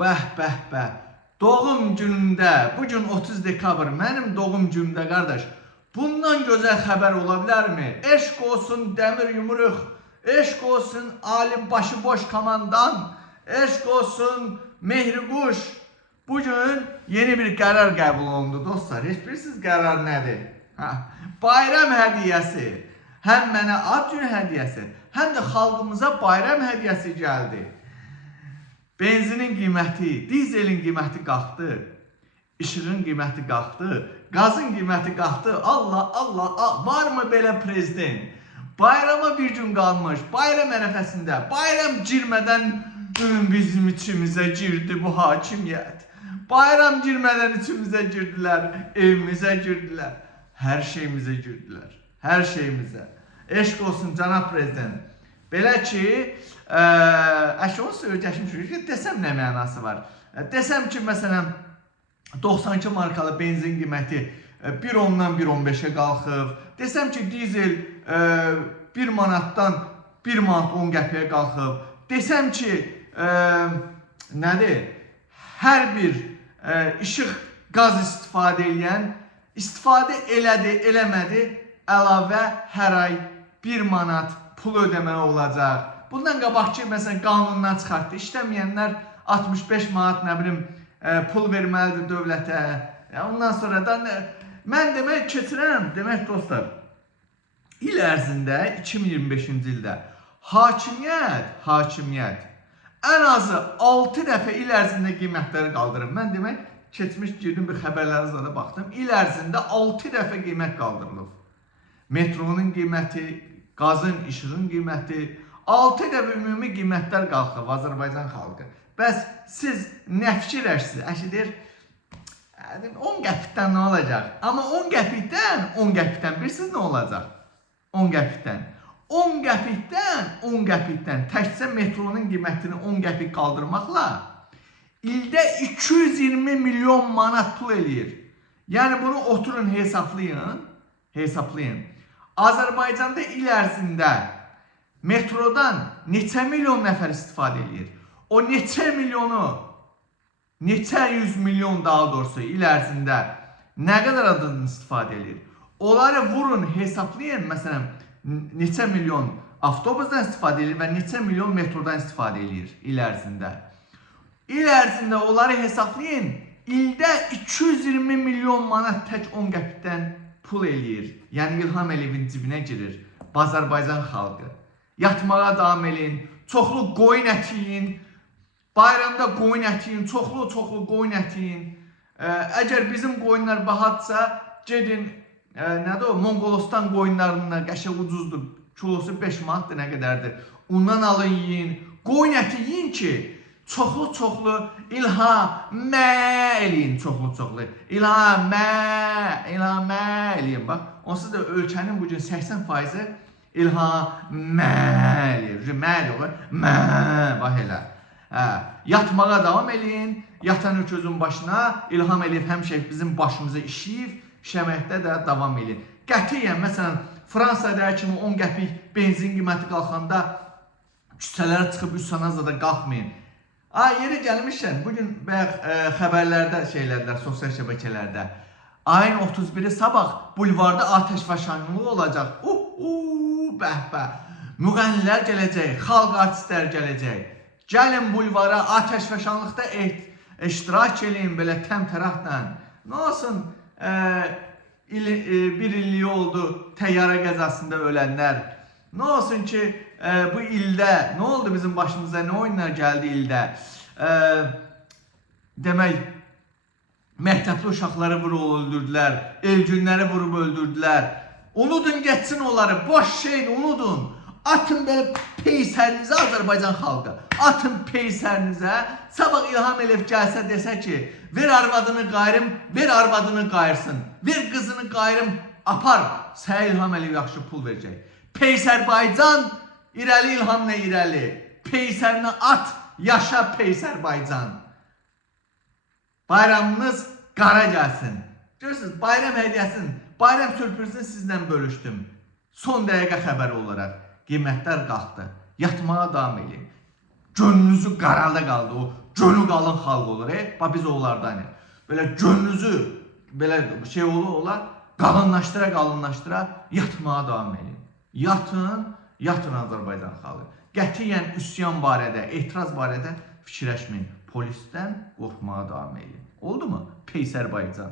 Bəh, bəh, bəh. Doğum günümdə, bugün 30 dekabr, mənim doğum günümdə qardaş, bundan gözəl xəbər ola bilərmi? Eşq olsun Dəmir Yumruq, eşq olsun Ali Başıboş Komandan, eşq olsun Mehriquş. Bugün yeni bir qərar qəbul olundu dostlar. Heç bilirsiniz qərar nədir? Bayram hədiyyəsi. Həm mənə ad günü hədiyyəsi, həm də xalqımıza bayram hədiyyəsi gəldi. Benzinin qiyməti, dizelin qiyməti qalxdı, işığın qiyməti qalxdı, qazın qiyməti qalxdı. Allah, Allah, var mı belə prezident? Bayrama bir gün qalmış, bayram ərəfəsində, bayram girmədən bizim içimizə girdi bu hakimiyyət. Bayram girmədən içimizə girdilər, evimizə girdilər, hər şeyimizə girdilər, hər şeyimizə. Eşq olsun cənab prezident. Belə ki, onu söyləyəcəkmişim ki, desəm nə mənası var? Desəm ki, məsələn, 92 markalı benzin qiyməti 1.10-dan 1.15-ə qalxıb. Desəm ki, dizel 1 manatdan 1 manat 10 qəpiyə qalxıb. Desəm ki, nədir? Hər bir işıq qaz istifadə elədi, eləmədi, əlavə hər ay 1 manat pul ödəməli olacaq. Bundan qabaq ki, məsələn, qanundan çıxartdı. İşləməyənlər 65 manat, nə bilim, pul verməlidir dövlətə. Ondan sonra da mən demək keçirəm, demək dostlar, il ərzində 2025-ci ildə hakimiyyət ən azı 6 dəfə il ərzində qiymətləri qaldırır. Mən demək keçmiş girdim bir xəbərlərinizə də baxdım. İl ərzində 6 dəfə qiymət qaldırılıb. Metronun qiyməti, qazın, işığın qiyməti, 6 dəfə ümumi qiymətlər qalxıb Azərbaycan xalqı. Bəs siz nə fikirləşsiniz? Əşi deyir, 10 qəpikdən nə olacaq? Amma 10 qəpikdən bilirsiniz nə olacaq? 10 qəpikdən. 10 qəpikdən təkcə metronun qiymətini 10 qəpik qaldırmaqla ildə 220 milyon manat pul eləyir. Yəni bunu oturun hesablayın. Azərbaycanda il ərzində metrodan neçə milyon nəfər istifadə eləyir? O neçə yüz milyon daha doğrusu il ərzində nə qədər adından istifadə eləyir? Onları vurun, hesablayın. Məsələn, neçə milyon avtobusdan istifadə eləyir və neçə milyon metrodan istifadə eləyir il ərzində. İl ərzində onları hesablayın. İldə 220 milyon manat tək 10 qəpikdən pul eləyir. Yəni İlham Əliyevin cibinə girir Azərbaycan xalqı. Yatmağa davam edin, çoxlu qoyun əti yiyin, bayramda qoyun əti yiyin, çoxlu qoyun əti yiyin. Əgər bizim qoyunlar bahadsa, gedin, nədir o, Monqolistan qoyunlarından qəşəng ucuzdur, kilosu 5 manatdır, nə qədərdir. Ondan alın yiyin, qoyun əti yiyin ki, çoxlu ilhamə eləyin, çoxlu. İlhamə eləyin, bax. Onsuz da ölkənin bugün 80%-i ilhamə eləyir. Mə, bax elə. Yatmağa davam eləyin, yatan öküzün başına İlham Əliyev həmişə bizim başımıza işəməkdə də davam eləyin. Qətiyyən, məsələn, Fransada kimi 10 qəpik benzin qiyməti qalxanda küçələrə çıxıb üsyanazada qalxmayın. Yeri gəlmişsən, bugün xəbərlərdə sosial şəbəkələrdə ayın 31-i sabah bulvarda atəşfəşanlıq olacaq. Bəh. Müğənnilər gələcək, xalq artistlər gələcək. Gəlin bulvara atəşfəşanlıqda iştirak eləyin belə təmtəraqla. Nə olsun, bir illiyi oldu təyyarə qəzasında ölənlər. Nə olsun ki, bu ildə nə oldu bizim başımıza, nə oyunlar gəldi ildə? Demək, məktəbli uşaqları vurub öldürdülər, evgünləri vurub öldürdülər. Unudun geçsin onları, boş şeydir, unudun. Atın belə peysərinizə Azərbaycan xalqı, atın peysərinizə. Sabah İlham Əliyev gəlsə desə ki, ver arvadını qayırım, ver arvadını qayırsın, ver qızını qayırım, apar, sənə İlham Əliyev yaxşı pul verəcək. Peysərbaycan, irəli İlhamla irəli, peysərinə at, yaşa Peysərbaycan. Bayramınız qara gəlsin. Görürsünüz, bayram hədiyyəsini, bayram sürprizini sizlə bölüşdüm. Son dəqiqə xəbəri olaraq qiymətlər qalxdı. Yatmağa davam edin. Gönlünüzü qaralda qaldı o. gönlü qalın xalq olur. Bax biz onlardanıq. Belə gönlünüzü belə şey olar, qalınlaşdıra yatmağa davam edin. Yatın Azərbaycan xalqı. Qətiyyən üsyan barədə, etiraz barədə fikirləşməyin. Polisdən qorxmağa davam edin. Oldu mu? Peysərbaycan.